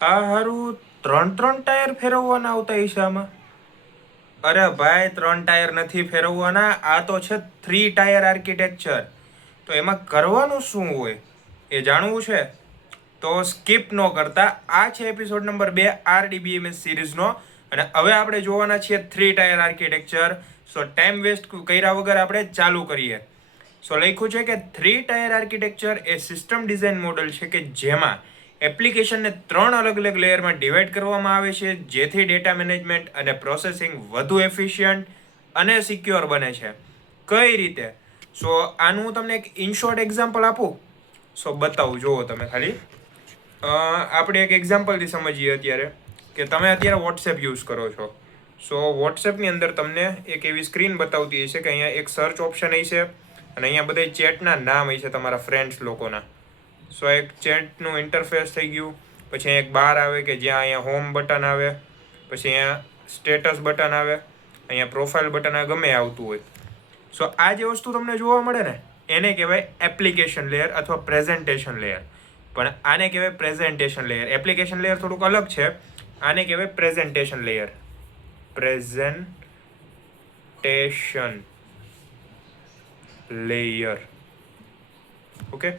આ હારું 3 ટાયર ફેરવવાના આવતા હશે આમાં? અરે ભાઈ, 3 ટાયર નથી ફેરવવાના, આ તો છે 3 ટાયર આર્કિટેક્ચર. તો એમાં કરવાનું શું હોય એ જાણવું છે તો સ્કીપ ન કરતા. આ છે એપિસોડ નંબર 2 RDBMS સિરીઝનો, અને હવે આપણે જોવાના છીએ 3 ટાયર આર્કિટેક્ચર. સો ટાઈમ વેસ્ટ કર્યા વગર આપણે ચાલુ કરીએ. સો લખ્યું છે કે 3 ટાયર આર્કિટેક્ચર એ સિસ્ટમ ડિઝાઇન મોડલ છે કે જેમાં એપ્લિકેશનને 3 અલગ અલગ લેયરમાં ડિવાઈડ કરવામાં આવે છે, જેથી ડેટા મેનેજમેન્ટ અને પ્રોસેસિંગ વધુ એફિશિયન્ટ અને સિક્યોર બને છે. કઈ રીતે? સો આનું હું તમને એક ઇનશોર્ટ એક્ઝામ્પલ આપું. સો બતાવું, જુઓ તમે ખાલી. આપણે એક એક્ઝામ્પલથી સમજીએ અત્યારે કે તમે અત્યારે વોટ્સએપ યુઝ કરો છો. સો વોટ્સએપની અંદર તમને એક એવી સ્ક્રીન બતાવતી હશે કે અહીંયા એક સર્ચ ઓપ્શન હશે અને અહીંયા બધા ચેટના નામ હશે તમારા ફ્રેન્ડ્સ લોકોના. સો એક ચેટનું ઇન્ટરફેસ થઈ ગયું. પછી અહીંયા એક બાર આવે કે જ્યાં અહીંયા હોમ બટન આવે, પછી અહીંયા સ્ટેટસ બટન આવે, અહીંયા પ્રોફાઇલ બટન આવે, ગમે આવતું હોય. સો આ જે વસ્તુ તમને જોવા મળે ને એને કહેવાય એપ્લિકેશન લેયર અથવા પ્રેઝન્ટેશન લેયર. પણ આને કહેવાય પ્રેઝન્ટેશન લેયર. એપ્લિકેશન લેયર થોડુંક અલગ છે. આને કહેવાય presentation layer. Presentation layer. Okay.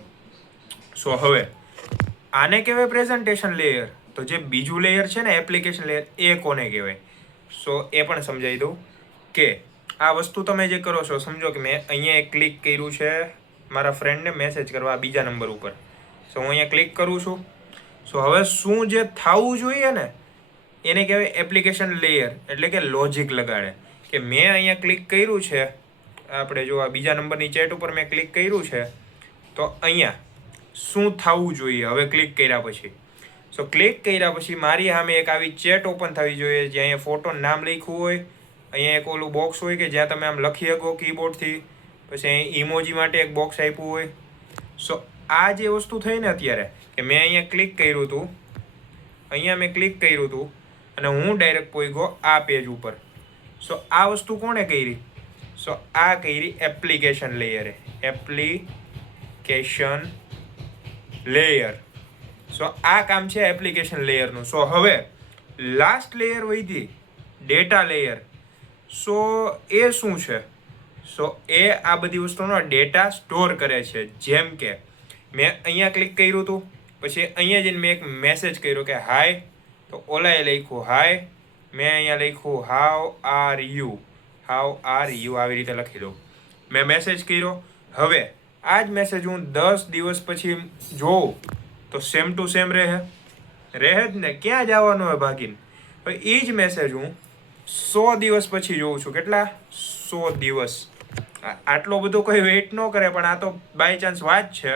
So હવે આને કહેવાય પ્રેઝન્ટેશન લેયર. તો જે બીજું લેયર છે ને એપ્લિકેશન લેયર, એ કોને કહેવાય? સો એ પણ સમજાવી દઉં કે આ વસ્તુ તમે જે કરો છો, સમજો કે મેં અહીંયા એક ક્લિક કર્યું છે મારા ફ્રેન્ડને મેસેજ કરવા બીજા નંબર ઉપર. સો હું અહીંયા ક્લિક કરું છું. સો હવે શું જે થવું જોઈએ ને એને કહેવાય એપ્લિકેશન લેયર, એટલે કે લોજિક લગાડે કે મેં અહીંયા ક્લિક કર્યું છે. આપણે જો આ બીજા નંબરની ચેટ ઉપર મેં ક્લિક કર્યું છે, તો અહીંયા શું થવું જોઈએ હવે ક્લિક કર્યા પછી? સો ક્લિક કર્યા પછી મારી સામે એક આવી ચેટ ઓપન થવી જોઈએ જ્યાં અહીંયા ફોટોનું નામ લખ્યું હોય, અહીંયા એક ઓલું બોક્સ હોય કે જ્યાં તમે આમ લખી શકો કીબોર્ડથી, પછી અહીં ઇમોજી માટે એક બોક્સ આપ્યું હોય. સો આ જે વસ્તુ થઈ ને અત્યારે કે મેં અહીંયા ક્લિક કર્યું હતું, અહીંયા મેં ક્લિક કર્યું હતું અને હું ડાયરેક્ટ પહોંચ્યો આ પેજ ઉપર. સો આ વસ્તુ કોણે કરી? સો આ કરી એપ્લિકેશન લેયરે. Application layer. સો આ કામ છે એપ્લિકેશન લેયરનું. સો હવે લાસ્ટ લેયર વધી ડેટા લેયર. સો એ શું છે? સો એ આ બધી વસ્તુનો ડેટા સ્ટોર કરે છે. જેમ કે મેં અહીંયા ક્લિક કર્યું હતું, પછી અહીંયા જઈને મેં એક મેસેજ કર્યો કે હાય, તો ઓલાએ લખ્યું હાય, મેં અહીંયા લખ્યું હાઉ આર યુ. આવી રીતે લખી દઉં. મેં મેસેજ કર્યો. હવે આ જ મેસેજ હું 10 દિવસ પછી જોઉં તો સેમ ટુ સેમ રહે જ ને. ક્યાં જવાનું હોય ભાગીને? હવે એ જ મેસેજ હું 100 દિવસ પછી જોઉં છું. કેટલા? 100 દિવસ. આટલો બધો કોઈ વેઇટ ન કરે, પણ આ તો બાય ચાન્સ વાત છે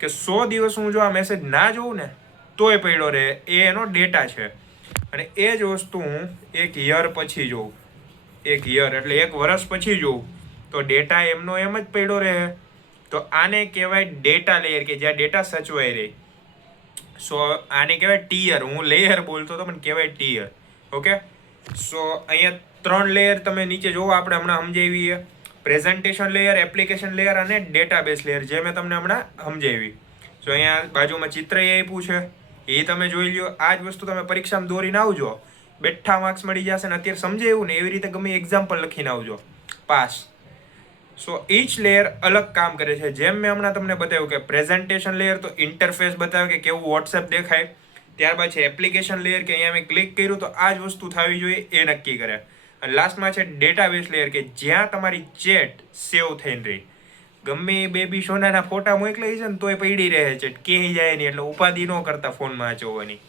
કે 100 દિવસ હું જો આ મેસેજ ના જોઉં ને તોય પડ્યો રહે. એ એનો ડેટા છે. અને એ જ વસ્તુ હું 1 યર પછી જોઉં, 1 યર એટલે 1 વર્ષ પછી જોઉં તો ડેટા એમનો એમ જ પડ્યો રહે. તો આને કહેવાય ડેટા લેયર, કે જ્યાં ડેટા સચવાઈ રહે. સો આને કહેવાય ટીયર. હું લેયર બોલતો હતો પણ કહેવાય ટીયર. ઓકે. સો અહીંયા 3 લેયર તમે નીચે જોવો, આપણે હમણાં સમજાવીએ. પ્રેઝન્ટેશન લેયર, એપ્લિકેશન લેયર અને ડેટાબેઝ લેયર, જે મેં તમને હમણાં સમજાવી. સો અહીંયા બાજુમાં ચિત્ર એ આપ્યું છે, એ તમે જોઈ લો. આ જ વસ્તુ તમે પરીક્ષામાં દોરીને આવજો, બેઠા માર્ક્સ મળી જશે. ને અત્યારે સમજાવ્યું ને એવી રીતે ગમે એક્ઝામ્પલ લખીને આવજો, પાસ. સો ઈચ લેયર અલગ કામ કરે છે. જેમ મેં હમણાં તમને બતાવ્યું કે પ્રેઝન્ટેશન લેયર તો ઇન્ટરફેસ બતાવે કે કેવું વોટ્સએપ દેખાય. ત્યારબાદ છે એપ્લિકેશન લેયર કે અહીંયા મેં ક્લિક કર્યું તો આ જ વસ્તુ થવી જોઈએ એ નક્કી કરે. અને લાસ્ટમાં છે ડેટાબેઝ લેયર કે જ્યાં તમારી ચેટ સેવ થઈને રહી. ગમે એ બેબી સોનાના ફોટા મોકલાઈ છે ને તોય પડી રહે છે, ક્યાંય જાય નહીં. એટલે ઉપાધિ ન કરતા ફોનમાં જોવાની.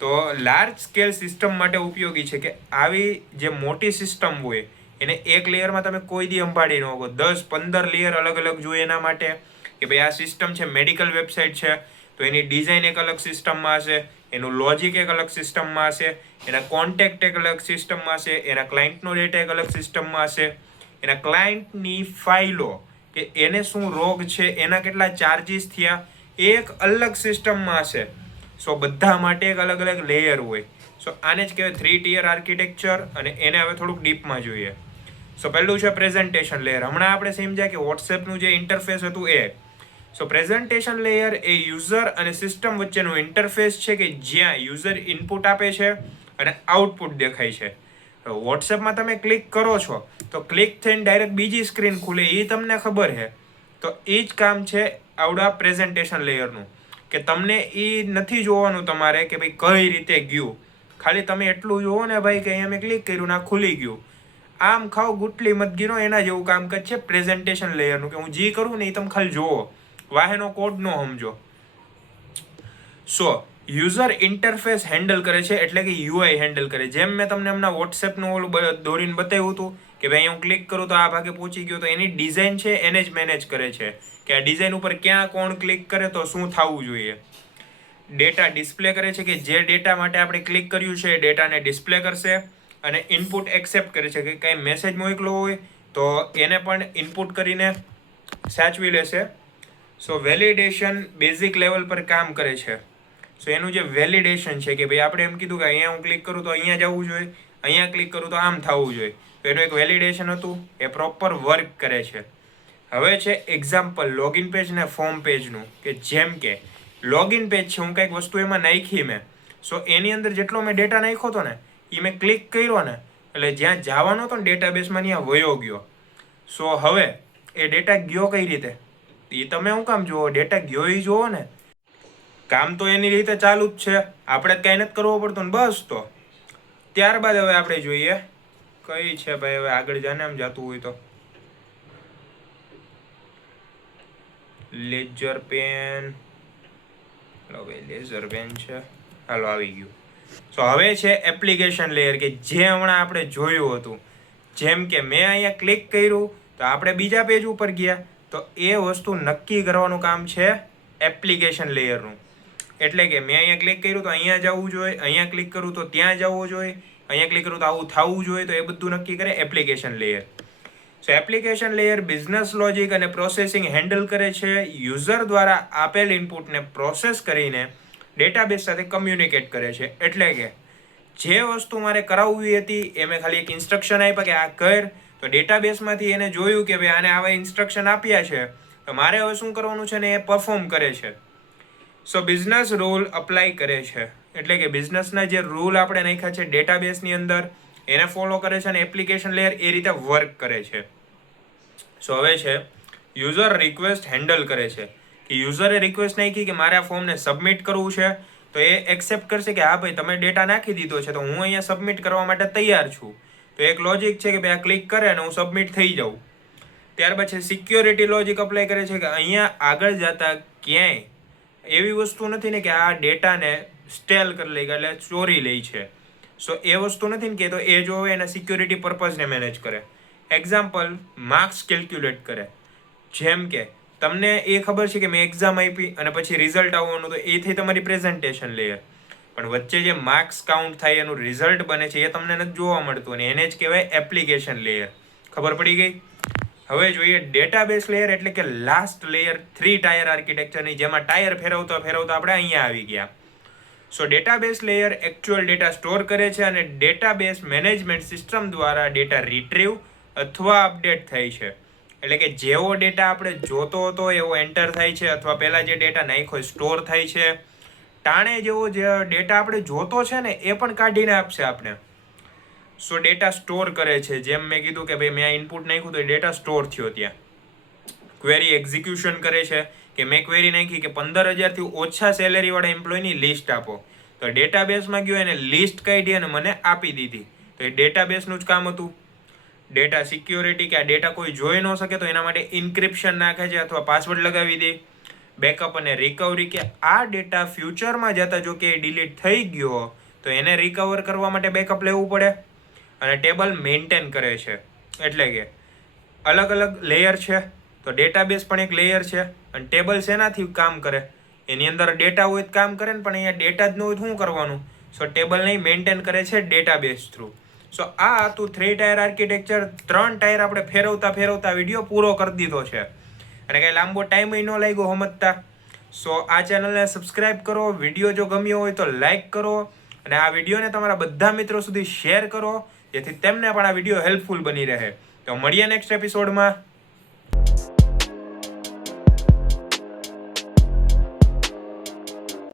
તો લાર્જ સ્કેલ સિસ્ટમ માટે ઉપયોગી છે કે આવી જે મોટી સિસ્ટમ હોય એને એક લેયરમાં તમે કોઈ દી સંભાળી ન શકો. 10-15 લેયર અલગ અલગ જોઈએ એના માટે. કે ભાઈ આ સિસ્ટમ છે, મેડિકલ વેબસાઇટ છે, તો એની ડિઝાઇન એક અલગ સિસ્ટમમાં હશે, એનું લોજિક એક અલગ સિસ્ટમમાં હશે, એના કોન્ટેક્ટ એક અલગ સિસ્ટમમાં હશે, એના ક્લાયન્ટનો ડેટા એક અલગ સિસ્ટમમાં હશે, એના ક્લાયન્ટની ફાઇલો કે એને શું રોગ છે, એના કેટલા ચાર્જીસ થયા, એ એક અલગ સિસ્ટમમાં હશે. સો બધા માટે એક અલગ અલગ લેયર હોય. સો આને જ કહેવાય 3 ટાયર આર્કિટેક્ચર. અને એને હવે થોડુંક ડીપમાં જોઈએ. સો પહેલું છે પ્રેઝન્ટેશન લેયર. હમણાં આપણે સમજ્યા કે વોટ્સએપનું જે ઇન્ટરફેસ હતું એ. સો પ્રેઝન્ટેશન લેયર એ યુઝર અને સિસ્ટમ વચ્ચેનું ઇન્ટરફેસ છે કે જ્યાં યુઝર ઇનપુટ આપે છે અને આઉટપુટ દેખાય છે. વોટ્સએપમાં તમે ક્લિક કરો છો તો ક્લિક થઈને ડાયરેક્ટ બીજી સ્ક્રીન ખુલે એ તમને ખબર છે. તો એ જ કામ છે આવડા પ્રેઝન્ટેશન લેયરનું, કે તમને એ નથી જોવાનું તમારે કે ભાઈ કઈ રીતે ગયું. ખાલી તમે એટલું જુઓ ને ભાઈ કે અહીંયા મેં ક્લિક કર્યું ને આ ખુલી ગયું. આમ ખાવ ગુટલી મતગીરો એના જેવું કામકાજ છે પ્રેઝન્ટેશન લેયરનું, કે હું જે કરું ને એ તમે ખાલી જુઓ, વાહેનો કોડ નો સમજો. સો યુઝર ઇન્ટરફેસ હેન્ડલ કરે છે, એટલે કે યુઆઈ હેન્ડલ કરે. જેમ મેં તમને હમણાં વોટ્સએપનું ઓલું દોરીને બતાવ્યું હતું કે ભાઈ હું ક્લિક કરું તો આ ભાગે પહોંચી ગયો, તો એની ડિઝાઇન છે એને જ મેનેજ કરે છે કે આ ડિઝાઇન ઉપર ક્યાં કોણ ક્લિક કરે તો શું થવું જોઈએ. ડેટા ડિસ્પ્લે કરે છે કે જે ડેટા માટે આપણે ક્લિક કર્યું છે એ ડેટાને ડિસ્પ્લે કરશે, અને ઇનપુટ એક્સેપ્ટ કરે છે કે કંઈ મેસેજ મોકલો હોય તો એને પણ ઇનપુટ કરીને સાચવી લેશે. સો વેલિડેશન બેઝિક લેવલ પર કામ કરે છે. સો એનું જે વેલિડેશન છે કે ભાઈ આપણે એમ કીધું કે અહીંયા હું ક્લિક કરું તો અહીંયા જવું જોઈએ, અહીંયા ક્લિક કરું તો આમ થવું જોઈએ, તો એનું એક વેલિડેશન હતું, એ પ્રોપર વર્ક કરે છે. હવે છે એક્ઝામ્પલ લોગિન પેજ ને ફોર્મ પેજનું, કે જેમ કે લોગિન પેજ છે, હું કંઈક વસ્તુ એમાં નાખી મેં, સો એની અંદર જેટલો મેં ડેટા નાખ્યો હતો ને એ મેં ક્લિક કર્યો ને એટલે જ્યાં જવાનો હતો ને ડેટાબેઝમાં ત્યાં વયો ગયો. સો હવે એ ડેટા ગયો કઈ રીતે એ તમે શું કામ જુઓ, ડેટા ગયો એ જુઓ ને. કામ તો એની રીતે ચાલુ જ છે, આપણે કંઈ નથી કરવો પડતું ને બસ. તો ત્યારબાદ હવે આપણે જોઈએ કઈ છે ભાઈ, હવે આગળ જાને એમ જતું હોય તો લેઝર પેન, હાલો ભાઈ લેઝર પેન છે, હાલો આવી ગયું. સો હવે છે એપ્લિકેશન લેયર, કે જે હમણાં આપણે જોયું હતું. જેમ કે મેં અહીંયા ક્લિક કર્યું તો આપણે બીજા પેજ ઉપર ગયા, તો એ વસ્તુ નક્કી કરવાનું કામ છે એપ્લિકેશન લેયરનું. એટલે કે મેં અહીંયા ક્લિક કર્યું તો અહીંયા જવું જોઈએ, અહીંયા ક્લિક કરું તો ત્યાં જવું જોઈએ, અહીંયા ક્લિક કરું તો આવું થવું જોઈએ, તો એ બધું નક્કી કરે એપ્લિકેશન લેયર. સો એપ્લિકેશન લેયર બિઝનેસ લોજિક અને પ્રોસેસિંગ હેન્ડલ કરે છે. યુઝર દ્વારા આપેલ ઇનપુટને પ્રોસેસ કરીને ડેટાબેઝ સાથે કમ્યુનિકેટ કરે છે. એટલે કે જે વસ્તુ મારે કરાવવી હતી એ મેં ખાલી એક ઇન્સ્ટ્રક્શન આપ્યા કે આ કર, તો ડેટાબેઝમાંથી એને જોયું કે ભાઈ આને આવા ઇન્સ્ટ્રક્શન આપ્યા છે, તો મારે હવે શું કરવાનું છે ને એ પરફોર્મ કરે છે. સો બિઝનેસ રૂલ અપ્લાય કરે છે, એટલે કે બિઝનેસના જે રૂલ આપણે નાખ્યા છે ડેટાબેઝની અંદર એને ફોલો કરે છે, અને એપ્લિકેશન લેયર એ રીતે વર્ક કરે છે. સો હવે છે યુઝર રિક્વેસ્ટ હેન્ડલ કરે છે, કે યુઝરે રિક્વેસ્ટ નાખી કે મારે આ ફોર્મને સબમિટ કરવું છે, તો એ એક્સેપ્ટ કરશે કે હા ભાઈ તમે ડેટા નાખી દીધો છે તો હું અહીંયા સબમિટ કરવા માટે તૈયાર છું. તો એક લોજિક છે કે ભાઈ આ ક્લિક કરે અને હું સબમિટ થઈ જાઉં. ત્યારબાદ છે સિક્યોરિટી લોજિક અપ્લાય કરે છે, કે અહીંયા આગળ જતા ક્યાંય એવી વસ્તુ નથી ને કે આ ડેટાને સ્ટેલ કરી લે એટલે ચોરી લે છે. સો એ વસ્તુ નથી ને કે તો એ જો એના સિક્યોરિટી પર્પઝને મેનેજ કરે. એક્ઝામ્પલ માર્ક્સ કેલ્ક્યુલેટ કરે. જેમ કે તમને એ ખબર છે કે મેં એક્ઝામ આપી અને પછી રિઝલ્ટ આવવાનું, તો એ થઈ તમારી પ્રેઝન્ટેશન લેયર. પણ વચ્ચે જે માર્ક્સ કાઉન્ટ થાય એનું રિઝલ્ટ બને છે એ તમને નથી જોવા મળતું, અને એને જ કહેવાય એપ્લિકેશન લેયર. ખબર પડી ગઈ? હવે જોઈએ ડેટાબેઝ લેયર, એટલે કે લાસ્ટ લેયર 3 ટાયર આર્કિટેક્ચરની, જેમાં ટાયર ફેરવતા ફેરવતા આપણે અહીંયા આવી ગયા. So database layer actual data store કરે છે, અને ડેટાબેઝ મેનેજમેન્ટ સિસ્ટમ દ્વારા ડેટા રિટ્રીવ અથવા અપડેટ થાય છે. એટલે કે જેવો ડેટા આપણે જોતો હતો એવો એન્ટર થાય છે, અથવા પહેલાં જે ડેટા નાખ્યો સ્ટોર થાય છે. ટાણે જેવો જે ડેટા આપણે જોતો છે ને એ પણ કાઢીને આપશે આપણે. સો ડેટા સ્ટોર કરે છે, જેમ મેં કીધું કે ભાઈ મેં આ ઇનપુટ નાખ્યું તો ડેટા સ્ટોર થયો ત્યાં. ક્વેરી એક્ઝિક્યુશન કરે છે, કે મેં ક્વેરી નાખી કે 15,000થી ઓછા સેલેરીવાળા એમ્પ્લોયની લિસ્ટ આપો, તો ડેટાબેઝમાં ગયો એને લિસ્ટ કાઢી અને મને આપી દીધી. તો એ ડેટાબેઝનું જ કામ હતું. ડેટા સિક્યોરિટી, કે આ ડેટા કોઈ જોઈ ન શકે તો એના માટે ઇન્ક્રિપ્શન નાખે છે અથવા પાસવર્ડ લગાવી દે. બેકઅપ અને રિકવરી, કે આ ડેટા ફ્યુચરમાં જતા જો કે ડિલીટ થઈ ગયો તો એને રિકવર કરવા માટે બેકઅપ લેવું પડે. અને ટેબલ મેન્ટેન કરે છે, એટલે કે અલગ અલગ લેયર છે. તો ડેટાબેઝ પણ એક લેયર છે, અને ટેબલ શેનાથી કામ કરે, એની અંદર ડેટા હોય તો કામ કરે ને, પણ અહીંયા ડેટા જ ન હોય શું કરવાનું? સો ટેબલ નહીં મેન્ટેન કરે છે ડેટાબેઝ થ્રુ. સો આ હતું 3 ટાયર આર્કિટેક્ચર. 3 ટાયર આપણે ફેરવતા ફેરવતા વિડીયો પૂરો કરી દીધો છે, અને કંઈ લાંબો ટાઈમ ન લાગ્યો સમજતા. સો આ ચેનલને સબસ્ક્રાઈબ કરો, વિડીયો જો ગમ્યો હોય તો લાઈક કરો, અને આ વિડીયોને તમારા બધા મિત્રો સુધી શેર કરો, જેથી તેમને પણ આ વિડીયો હેલ્પફુલ બની રહે. તો મળીએ નેક્સ્ટ એપિસોડમાં.